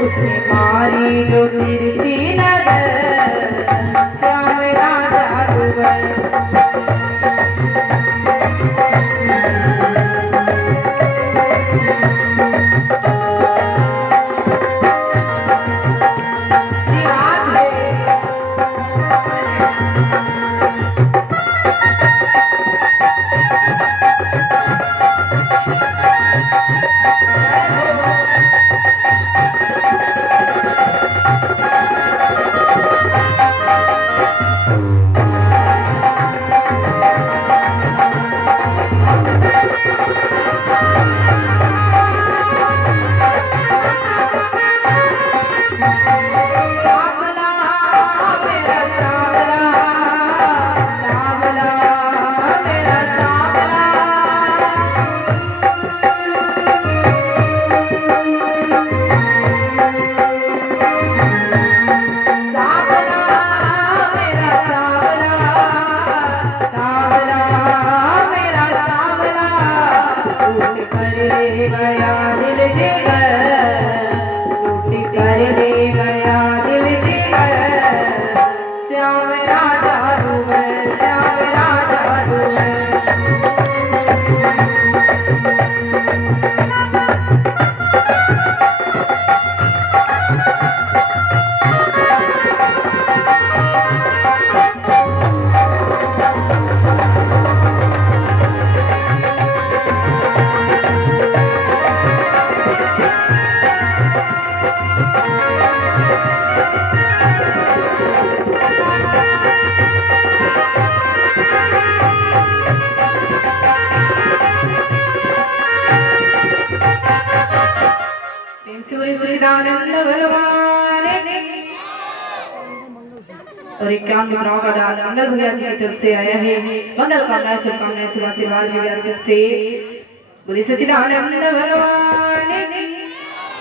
उसने मारी जो तिरछी नजर, श्याम राजा कुंवर। और 51 मित्रों का दान मंगल भैया जी की तरफ से आया है। मंगल कामनाएं शुभकामनाएं शुभ आशीर्वाद भैया से बोले सच्चिदानंद भगवान की।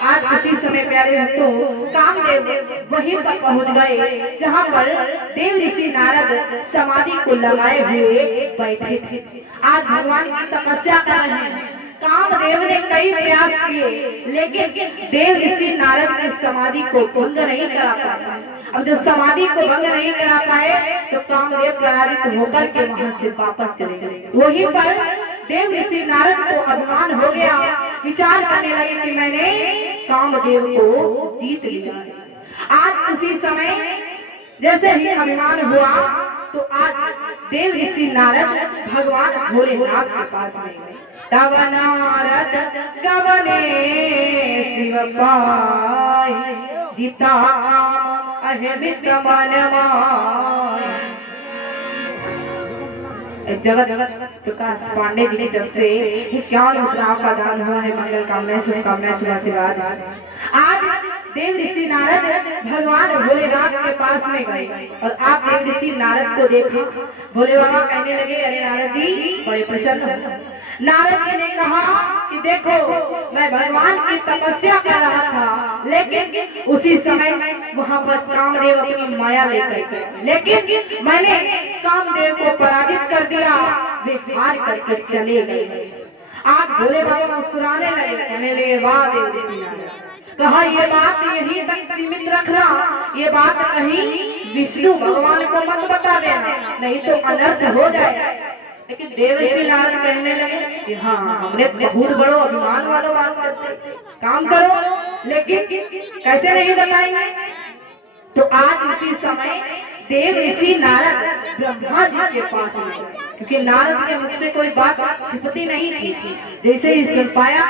आज उसी समय प्यारे भक्तों कामदेव वहीं पर पहुंच गए जहां पर देव ऋषि नारद समाधि को लगाए हुए बैठे थे। आज भगवान की तपस्या कर रहे हैं। कामदेव ने कई प्रयास किए लेकिन देव ऋषि नारद की समाधि को भंग नहीं करा पाए। अब जब समाधि को भंग नहीं करा पाए तो कामदेव पराजित होकर के वहां से वापस चले गए। वहीं पर देव ऋषि नारद को अभिमान हो गया, विचार करने लगे कि मैंने कामदेव को जीत लिया है। आज उसी समय जैसे ही अभिमान हुआ तो आज देव ऋषि नारद भगवान भोलेनाथ के पास में गए। तब नारद गवने शिव पाई जीता अहिमित मन माय। जगत प्रकाश पांडे जी की तरफ से 51 मुद्राओं का दान हुआ है। मंगल कामनाएं शुभकामनाएं शुभ आशीर्वाद। आज देव ऋषि नारद भगवान भोलेनाथ के पास में गए और आप देव ऋषि नारद को देखा। भोले बाबा कहने लगे अरे नारद जी बड़े प्रसन्न। नारद जी ने कहा कि देखो मैं भगवान की तपस्या कर रहा था लेकिन उसी समय वहां पर कामदेव अपनी माया लेकर गए, लेकिन मैंने कामदेव को पराजित कर दिया, वे हार करके चले गए। आज भोले बाबा मुस्कुराने लगे, कहने लगे वाह देव ऋषि नारद, कहा ये बात यहीं तक सीमित रखना, ये बात कहीं विष्णु भगवान को मत बता देना नहीं तो अनर्थ हो जाए। लेकिन देव ऋषि नारद कहने लगे कि हाँ हमने बहुत बड़ो अभिमान वालों बात करते, काम करो लेकिन कैसे नहीं बताएंगे। तो आज उसी समय देव ऋषि नारद ब्रह्मा जी के पास गए क्योंकि नारद के मुख से कोई बात छिपती नहीं थी। जैसे ही सुन पाया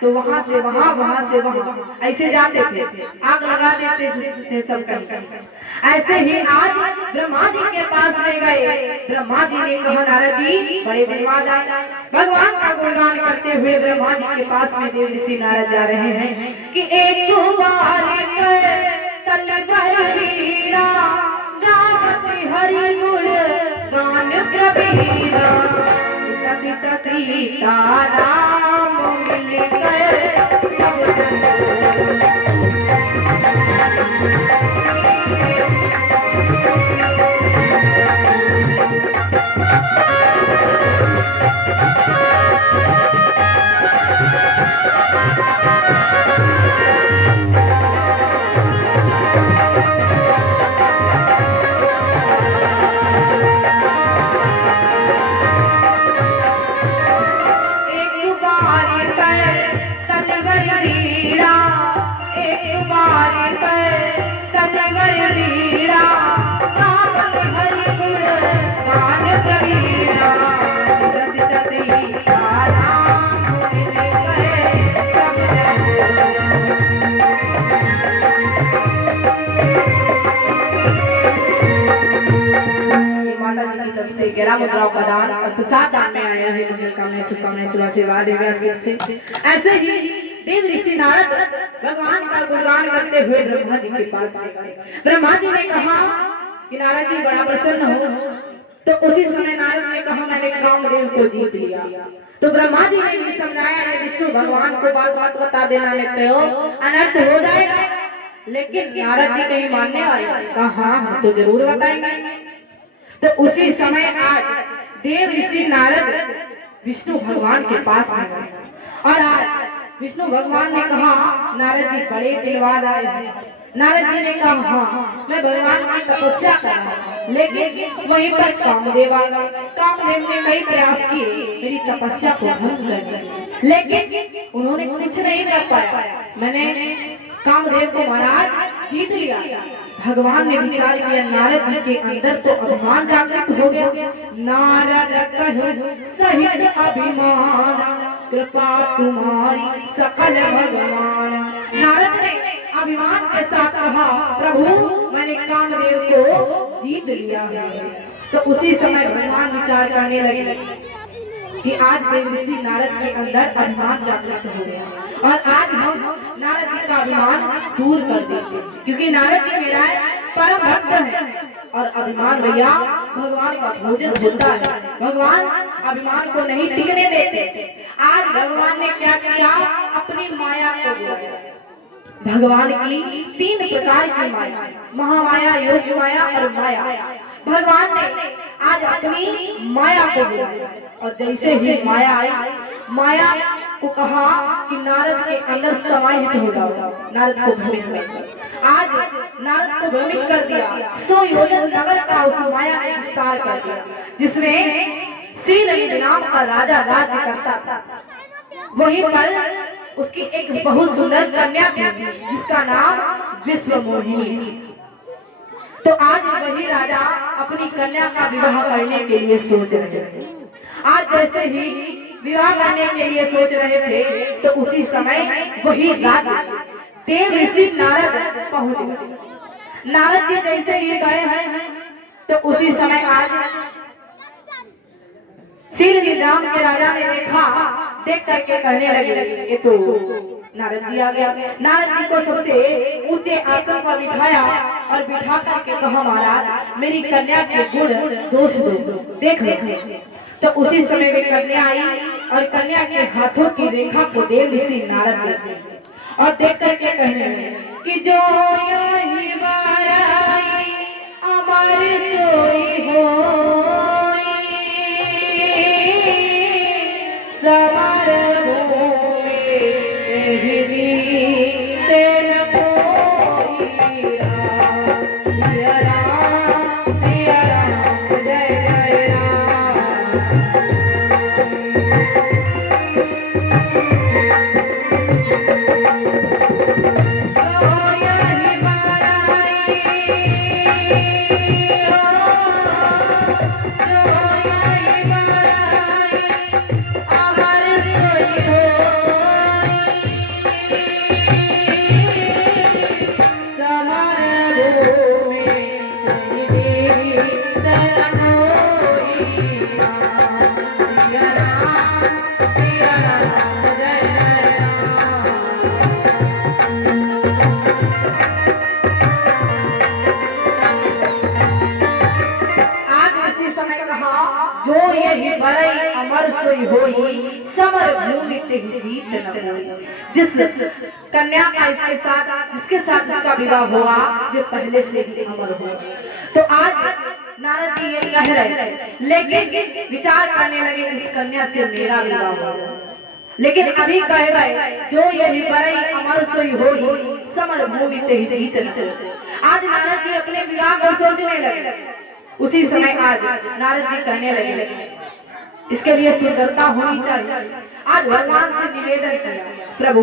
तो वहां से वहां ऐसे जाते थे, आग लगा देते थे सब कहीं। ऐसे ही आज ब्रह्मा जी के पास ले गए। ब्रह्मा जी ने कहा नारद जी बड़े धन्यवाद आए। भगवान का गुणगान करते हुए ब्रह्मा जी के पास में देव ऋषि नारद जा रहे हैं कि एक हरि गुण गान प्रवीरा सीता राम मिलकर सब तुम्हारी पर तलवर वीरा गावत हरि गुण गान प्रवीरा रचित ही राम मिल गए सब माता जी की तरफ से 11 मुद्राओं का दान और प्रसाद दान में आया है। मंगल कामना शुभकामनाएं शुभ आशीर्वाद से ऐसे ही देव ऋषि नारद भगवान का गुणगान करते हुए ब्रह्मा जी के पास आए। ब्रह्मा जी ने कहा कि नारद जी बड़ा प्रसन्न हो। तो उसी समय नारद ने कहा मैंने कामदेव को जीत लिया। तो ब्रह्मा जी ने भी समझाया कि विष्णु भगवान को बात बात बता देना नहीं तो अनर्थ हो जाएगा। लेकिन नारद जी कहीं मानने वाले कहा हाँ तो जरूर बताएंगे। तो उसी समय आज देव ऋषि नारद विष्णु भगवान के पास आए और आज विष्णु भगवान ने कहा नारद जी बड़े दिन बाद आए हैं। नारद जी ने कहा हाँ मैं भगवान की तपस्या कर रहा हूं। लेकिन वहीं पर कामदेव आ गए। कामदेव ने कई प्रयास किए मेरी तपस्या को भंग करने, लेकिन उन्होंने कुछ नहीं कर पाया। मैंने कामदेव को महाराज जीत लिया। भगवान ने विचार किया नारद जी के अंदर तो अभिमान जागृत हो गया। नारद कहे सहित अभिमान कृपा तुम्हारी सकल भगवान। नारद ने अभिमान के साथ कहा प्रभु मैंने कामदेव को जीत लिया है। तो उसी समय भगवान विचार करने लगे कि आज देव ऋषि नारद के अंदर अभिमान जागृत हो गया और आज हम नारद जी का अभिमान दूर कर देंगे, क्योंकि नारद जी मेरा परम भक्त है और अभिमान भैया भगवान का भोजन होता है। भगवान अभिमान को नहीं टिकने देते। आज भगवान ने क्या किया अपनी माया को बुलाया। भगवान की 3 प्रकार की माया, महामाया, योगी माया और माया। भगवान ने आज अपनी माया को बुलाया और जैसे ही माया आई माया को कहा कि नारद के अंदर समाहित हो जाओ। नारद को भ्रमित कर आज नारद को भ्रमित कर दिया। 100 योजन नगर का उस माया ने विस्तार कर दिया, जिसमें शीलनिधि नाम का राजा राज्य करता था। वहीं पर उसकी एक बहुत सुंदर कन्या थी जिसका नाम विश्वमोहिनी। तो आज वही राजा अपनी कन्या का विवाह करने के लिए सोच रहे थे। आज जैसे ही विवाह करने के लिए सोच रहे थे तो उसी समय वही राजा देव ऋषि नारद पहुंच गए। नारद जी जैसे ही गए हैं तो उसी समय आज शीलनिधि नाम के राजा ने देखा, देख करके कहने लगे ये तो नारद जी आ गया। नारद जी को सबसे ऊंचे आसन पर बिठाया और बिठा करके कहा महाराज मेरी कन्या के गुण दोष दो, देख लो। तो उसी समय वे कन्या आई और कन्या के हाथों की रेखा को देव ऋषि नारद देखे और देख करके कहने लगे कि जो यही बाराई अमर सोई होई समर भूमि हृदय तेन कोई सिया राम जय जय समर भूमि ते जीत न होई। जिस कन्या का इसके साथ जिसके साथ इसका विवाह हुआ ये पहले से ही अमर हुआ। तो आज नारद जी ये कह रहे लेकिन विचार करने लगे इस कन्या से मेरा विवाह हुआ। लेकिन अभी कह गए जो ये बड़ई अमर सोई होई समर भूमि ते जीत न होई। आज नारद जी अपने विवाह को सोचने लगे। उसी समय आज नारद जी कहने लगे इसके लिए सुंदरता होनी चाहिए। आज भगवान से निवेदन किया प्रभु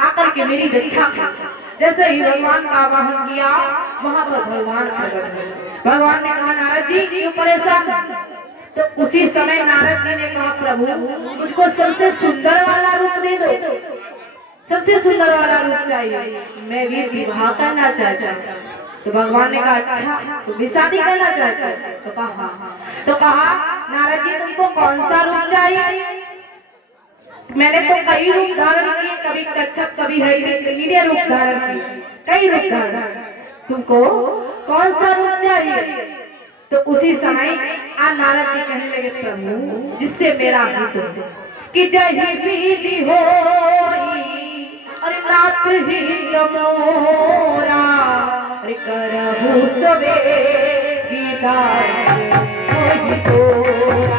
आकर के मेरी रक्षा कर। जैसे ही भगवान का आवाहन किया वहां पर भगवान प्रकट हुए। भगवान ने कहा नारद जी क्यों परेशान? तो उसी समय नारद जी ने कहा प्रभु मुझको सबसे सुंदर वाला रूप दे दो, सबसे सुंदर वाला रूप चाहिए, मैं भी विवाह करना चाहता हूँ। तो भगवान ने कहा अच्छा तो भी शादी करना चाहता है? तो कहा हाँ। तो कहा नारद जी तुमको कौन सा रूप चाहिए? मैंने तो कई रूप धारण किए, कभी कच्छप कभी हरिणी रूप धारण किए, कई रूप धारण, तुमको कौन सा रूप चाहिए? तो उसी समय आ नारद जी कहने लगे प्रभु जिससे मेरा हित हो कि जही विधि होई और नाथ ही मोरा करहु सबे दीदार होई तोरा।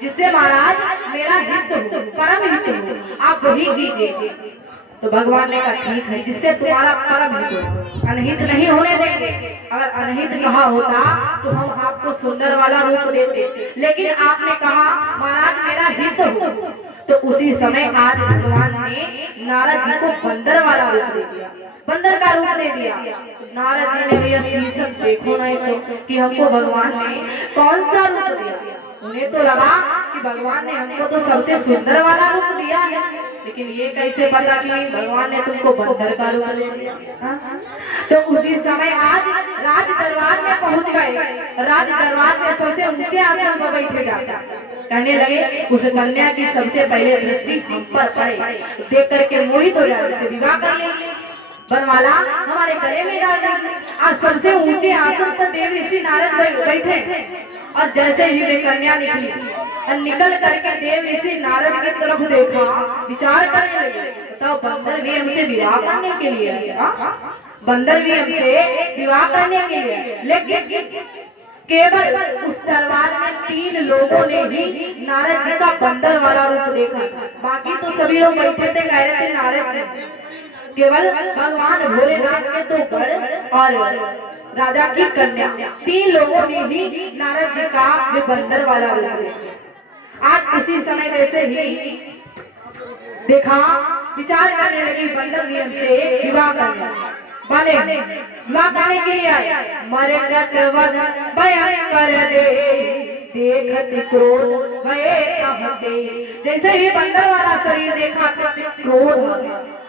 जिससे महाराज मेरा हित हो, परम हित हो, आप वही कीजिए। तो भगवान ने कहा ठीक है जिससे तुम्हारा परम हित हो, अनहित नहीं होने देंगे। अगर अनहित कहा होता तो हम आपको सुंदर वाला रूप देते, लेकिन आपने कहा महाराज मेरा हित हो। तो उसी समय आज भगवान ने नारद जी को बंदर वाला रूप दे दिया, बंदर का रूप दे दिया। नारद जी ने भैया शीर्षक देखो नहीं तो कि हमको भगवान ने कौन सा रूप दिया। उन्हें तो लगा कि भगवान ने हमको तो सबसे सुंदर वाला रूप दिया है, लेकिन ये कैसे पता कि भगवान ने तुमको बंदर का रूप दे दिया। तो उसी समय आज राज दरबार में पहुंच गए। राज दरबार में सबसे ऊंचे आसन पर बैठे जाता, कहने लगे उस कन्या की सबसे पहले दृष्टि हम पर पड़े, देख करके मोहित हो जाए, उसे विवाह कर लेंगे, वरमाला हमारे गले में डाल देंगे। आज सबसे ऊंचे आसन पर देव ऋषि नारद बैठे और जैसे ही वे कन्या निकली और निकल करके देव ऋषि नारद की तरफ देखा, विचार करने लगे बताओ बंदर भी हमसे विवाह करने के लिए है, बंदर भी हमसे विवाह करने के लिए। लेकिन केवल उस दरबार में 3 लोगों ने ही नारद जी का बंदर वाला रूप देखा, बाकी तो सभी लोग बैठे थे कह रहे थे नारद जी। केवल भगवान भोलेनाथ के 2 गढ़ और राजा की कन्या 3 लोगों ने ही नारद जी का वे बंदर वाला रूप देखा। आज उसी समय जैसे ही देखा विचार करने लगी बंदर भी हमसे विवाह करने वाले, विवाह करने के लिए आए। मरे बयान कर दे देखत क्रोध गए कहते, जैसे ही बंदर वाला शरीर देखा क्रोध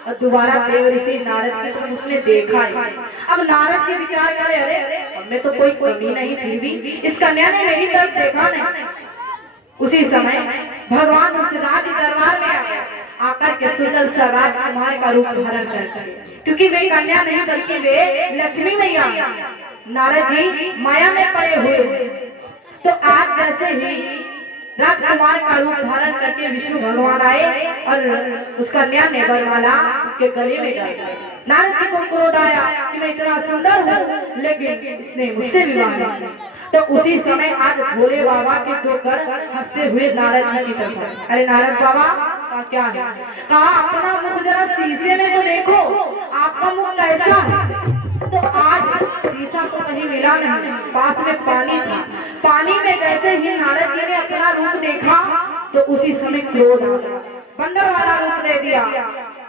और दोबारा देव ऋषि नारद की तरफ उसने देखा है। अब नारद जी विचार करे अरे हमें तो कोई कमी नहीं, फिर भी इस कन्या ने मेरी तरफ देखा नहीं। उसी समय भगवान उस राज दरबार में आ गया, आकर के सुंदर सा राजकुमार का रूप धारण करते, क्योंकि वे कन्या नहीं बल्कि वे लक्ष्मी मैया। नारद जी माया में पड़े हुए, तो आज जैसे ही राजकुमार का रूप धारण करके विष्णु भगवान आए और उस कन्या ने वरमाला के गले में डाल दी। नारद जी को क्रोध आया कि मैं इतना सुंदर हूँ लेकिन इसने मुझसे विवाह किया। तो उसी समय आज भोले बाबा के 2 गढ़ हंसते हुए नारद जी की तरफ, अरे नारद बाबा का क्या है? कहा अपना मुख जरा शीशे में तो देखो, आपका मुख कैसा है? तो आज शीशा तो कहीं मिला नहीं, पास में पानी था। पानी में जैसे ही नारद जी ने अपना रूप देखा तो उसी समय क्रोध आ गया, बंदर वाला रूप दे दिया।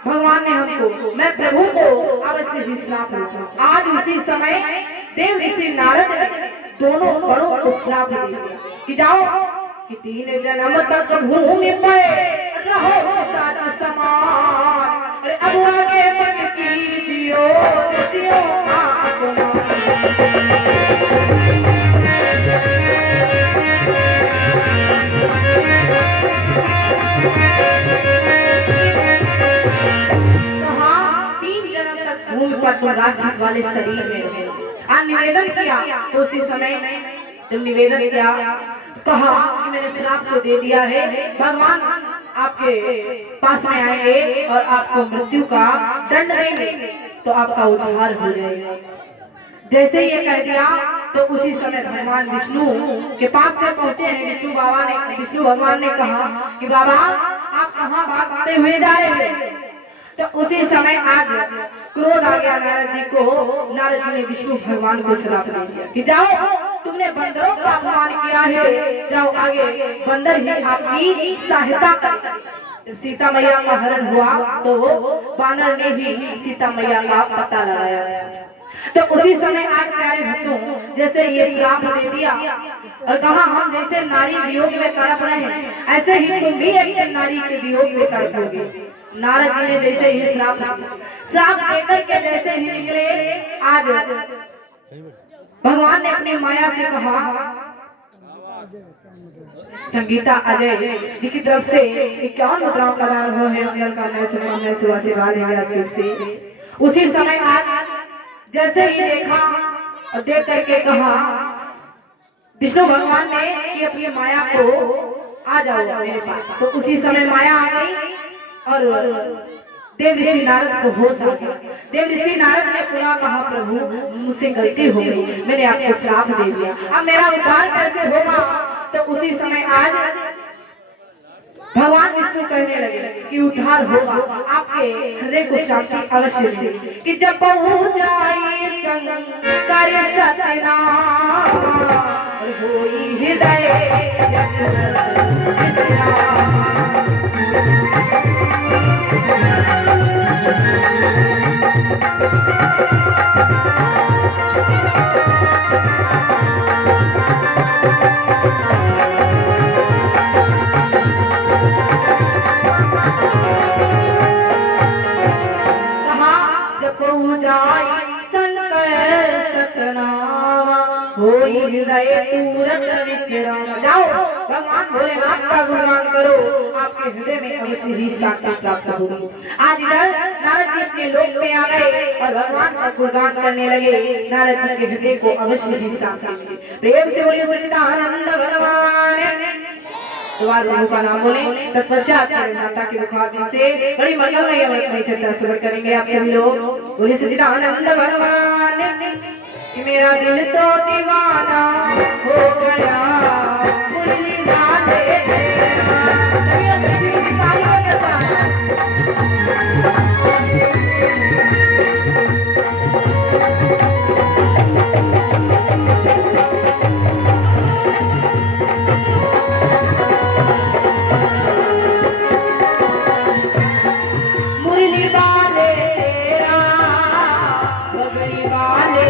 भगवान ने हमको, मैं प्रभु को अवश्य ही श्राप दूंगा। आज उसी समय देव ऋषि नारद दोनों बड़ों को श्राप दे दिया कि जाओ कि 3 जन्म तक भूमि पे रहो साथ समान, अरे अब आगे तक की ऋषियों ऋषियों भूमि पर तुम राक्षस वाले शरीर में रहे। आज निवेदन किया तो उसी समय जब निवेदन किया कहा कि मैंने श्राप को दे दिया है, भगवान आपके पास में आएंगे और आपको मृत्यु का दंड देंगे तो आपका उद्धार हो जाएगा। जैसे ये कह दिया तो उसी समय भगवान विष्णु के पास में पहुंचे हैं। विष्णु भगवान ने कहा कि बाबा आप कहाँ भागते हुए जा रहे हैं। तो उसी समय आज क्रोध आ गया नारद जी को। नारद जी ने विष्णु भगवान को श्राप दे दिया कि जाओ तुमने बंदरों का अपमान किया है, जाओ आगे बंदर ही आपकी सहायता करें। जब सीता मैया का हरण हुआ तो बानर ने ही सीता मैया का पता लगाया। तो उसी समय आज प्यारे भक्तों जैसे ये श्राप दे दिया और कहा हम जैसे नारी वियोग में तड़प रहे हैं ऐसे ही तुम भी एक नारी के वियोग में तड़पोगे। नारद जी ने जैसे ही श्राप देकर के जैसे ही निकले, आज भगवान ने अपनी माया से कहा। संगीता अजय जी की तरफ से 51 मुद्राओं का दान हुआ है। मंगल कामना शुभ आशीर्वाद है से। उसी समय आज जैसे ही देखा और देख करके कहा विष्णु भगवान ने कि अपनी माया को आ जाओ मेरे पास। तो उसी समय माया आ गई और देव ऋषि नारद को होश आ गया। देव ऋषि नारद ने पूरा कहा प्रभु मुझसे गलती हो गई, मैंने आपको श्राप दे दिया, अब मेरा उद्धार कैसे होगा। तो उसी समय आज भगवान विष्णु कहने लगे कि उद्धार होगा, आपके हृदय को शांति अवश्य मिलेगी। कि जब पहुंच जाए शंकर सतनाम होई हृदय हृदय तुरंत विश्राम। जाओ भगवान भोलेनाथ का गुणगान करो, आपके हृदय में अवश्य ही शांति प्राप्त होगी। आज इधर नारद जी अपने लोक में आ गए और भगवान का गुणगान करने लगे। नारद जी के हृदय को अवश्य ही शांति मिली। प्रेम से बोलिए सच्चिदानंद भगवान द्वार का नाम बोले। तत्पश्चात माता के मुखारबिंद से बड़ी मंगलमय चर्चा शुरू करेंगे आप सभी लोग। बोलिए सच्चिदानंद भगवान कि मेरा दिल तो दीवाना हो गया मुरली गाने मुरली वाले तेरा बगड़ी वाले